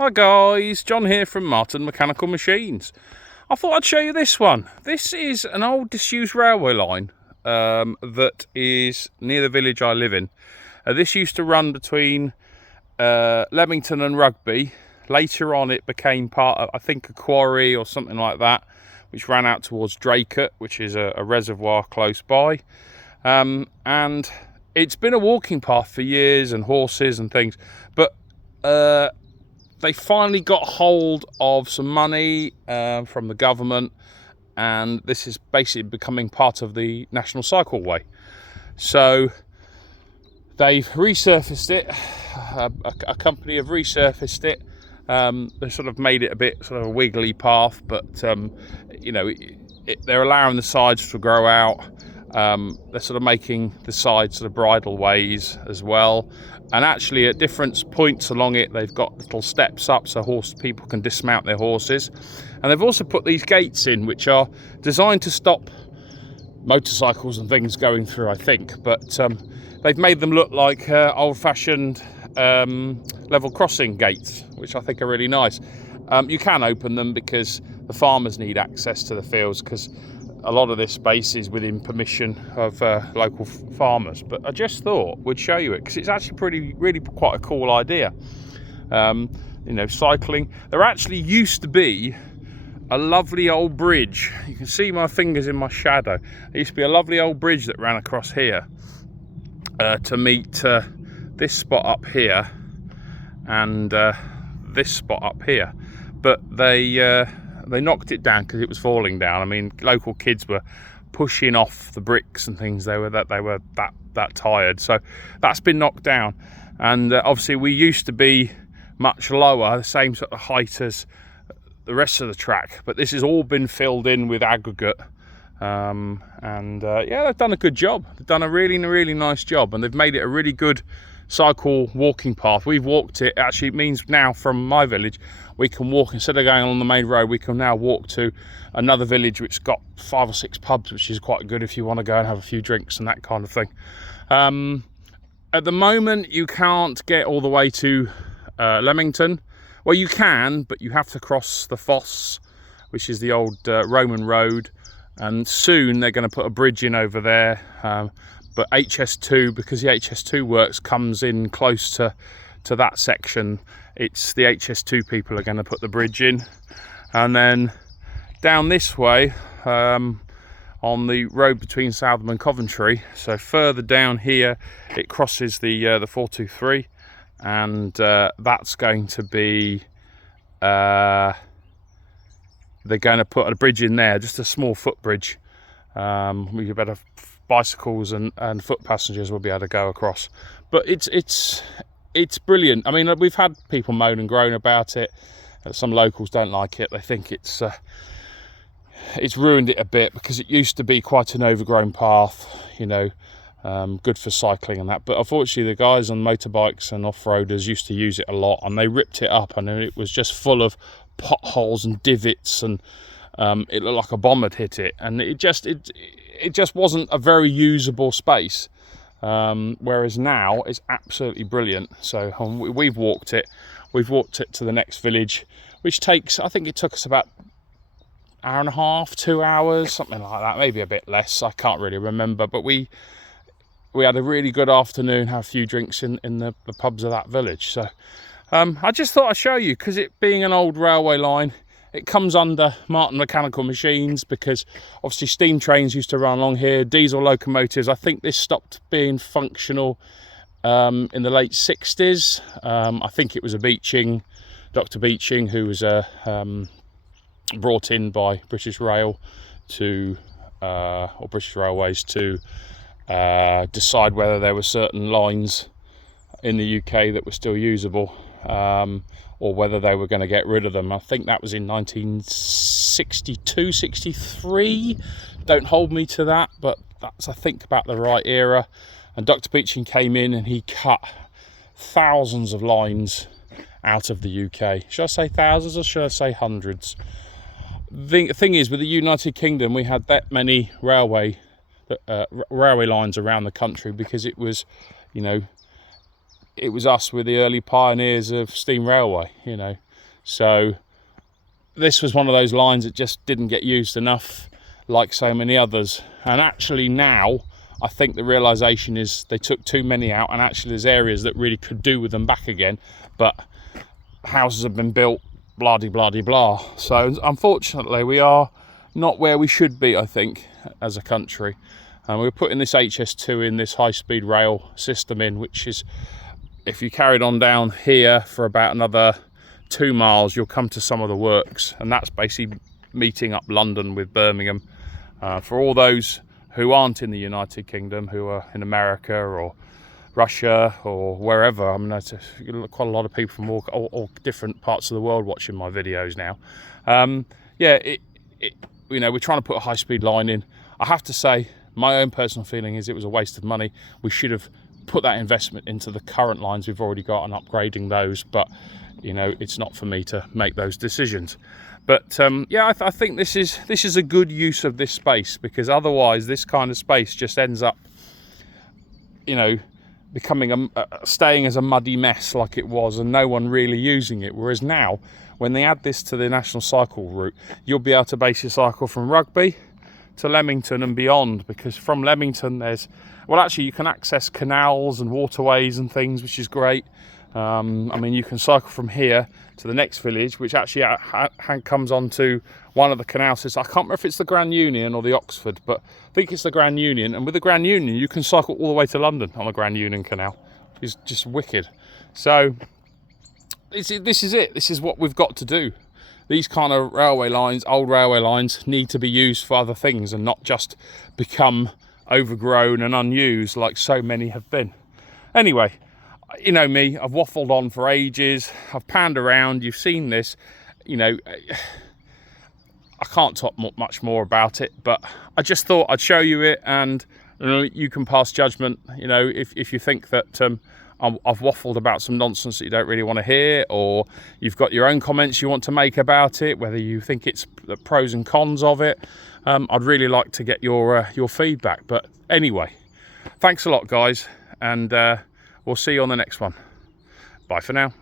Hi guys, John here from Marton Mechanical Machines. I thought I'd show you this one. This is an old disused railway line that is near the village I live in. This used to run between Leamington and Rugby. Later on it became part of, I think, a quarry or something like that, which ran out towards Draycote, which is a reservoir close by. And it's been a walking path for years, and horses and things, but they finally got hold of some money from the government, and this is basically becoming part of the National Cycleway. So they've resurfaced it. A company have resurfaced it. They sort of made it a bit sort of a wiggly path, but you know, they're allowing the sides to grow out. They're sort of making the sides sort of bridle ways as well, and actually at different points along it they've got little steps up so people can dismount their horses. And they've also put these gates in which are designed to stop motorcycles and things going through, I think, but they've made them look like old-fashioned level crossing gates, which I think are really nice. You can open them because the farmers need access to the fields, because a lot of this space is within permission of local farmers. But I just thought we'd show you it because it's actually really quite a cool idea. You know, cycling. There actually used to be a lovely old bridge. You can see my fingers in my shadow. There used to be a lovely old bridge that ran across here to meet this spot up here and this spot up here. But they knocked it down because it was falling down. I mean, local kids were pushing off the bricks and things. They were that tired. So that's been knocked down. And obviously we used to be much lower, the same sort of height as the rest of the track. But this has all been filled in with aggregate. Yeah, they've done a good job. They've done a really nice job, and they've made it a really good cycle walking path. We've walked it. Actually, it means now from my village we can walk, instead of going along the main road, we can now walk to another village which got 5 or 6 pubs, which is quite good if you want to go and have a few drinks and that kind of thing. At the moment you can't get all the way to Leamington. Well, you can, but you have to cross the Foss, which is the old Roman road, and soon they're going to put a bridge in over there. But HS2, because the HS2 works comes in close to that section, it's the HS2 people are going to put the bridge in. And then down this way, on the road between Southam and Coventry, so further down here, it crosses the 423, and that's going to be they're going to put a bridge in there, just a small footbridge. We better bicycles and foot passengers will be able to go across. But it's brilliant. I mean, we've had people moan and groan about it. Some locals don't like it. They think it's ruined it a bit, because it used to be quite an overgrown path, you know, good for cycling and that. But unfortunately the guys on motorbikes and off-roaders used to use it a lot, and they ripped it up, and it was just full of potholes and divots, and it looked like a bomb had hit it, and it just wasn't a very usable space. Whereas now it's absolutely brilliant. So we've walked it to the next village, which takes, I think it took us about an hour and a half, 2 hours, something like that, maybe a bit less, I can't really remember. But we had a really good afternoon, had a few drinks in the pubs of that village. So I just thought I'd show you, because it being an old railway line, it comes under Marton Mechanical Machines, because obviously steam trains used to run along here, diesel locomotives. I think this stopped being functional in the late 60s. I think it was Dr. Beeching, who was brought in by British Rail or British Railways to decide whether there were certain lines in the UK that were still usable, or whether they were going to get rid of them. I think that was in 1962, 63. Don't hold me to that, but that's, I think, about the right era. And Dr. Beeching came in and he cut thousands of lines out of the UK. Should I say thousands or should I say hundreds? The thing is, with the United Kingdom, we had that many railway lines around the country because it was, you know, it was us, with the early pioneers of steam railway, you know. So this was one of those lines that just didn't get used enough, like so many others. And actually now I think the realization is they took too many out, and actually there's areas that really could do with them back again, but houses have been built, blah de blah de blah. So unfortunately we are not where we should be, I think, as a country. And we're putting this HS2 in, this high-speed rail system in, which is, if you carried on down here for about another 2 miles, you'll come to some of the works, and that's basically meeting up London with Birmingham. For all those who aren't in the United Kingdom, who are in America or Russia or wherever, I mean, there's quite a lot of people from all different parts of the world watching my videos now. Yeah, you know, we're trying to put a high-speed line in. I have to say, my own personal feeling is it was a waste of money. We should have put that investment into the current lines we've already got and upgrading those, but you know, it's not for me to make those decisions. But yeah, I think this is a good use of this space, because otherwise this kind of space just ends up, you know, becoming staying as a muddy mess like it was, and no one really using it. Whereas now, when they add this to the National Cycle route, you'll be able to base your cycle from Rugby to Leamington and beyond, because from Leamington there's, well, actually you can access canals and waterways and things, which is great. I mean, you can cycle from here to the next village, which actually comes onto one of the canal systems. I can't remember if it's the Grand Union or the Oxford, but I think it's the Grand Union. And with the Grand Union, you can cycle all the way to London on the Grand Union Canal. It's just wicked. So this is it. This is what we've got to do. These kind of railway lines, old railway lines, need to be used for other things and not just become overgrown and unused like so many have been. Anyway, you know me, I've waffled on for ages. I've panned around. You've seen this. You know, I can't talk much more about it, but I just thought I'd show you it, and you can pass judgment. You know, if you think that I've waffled about some nonsense that you don't really want to hear, or you've got your own comments you want to make about it, whether you think it's the pros and cons of it, I'd really like to get your feedback. But anyway, thanks a lot, guys, and we'll see you on the next one. Bye for now.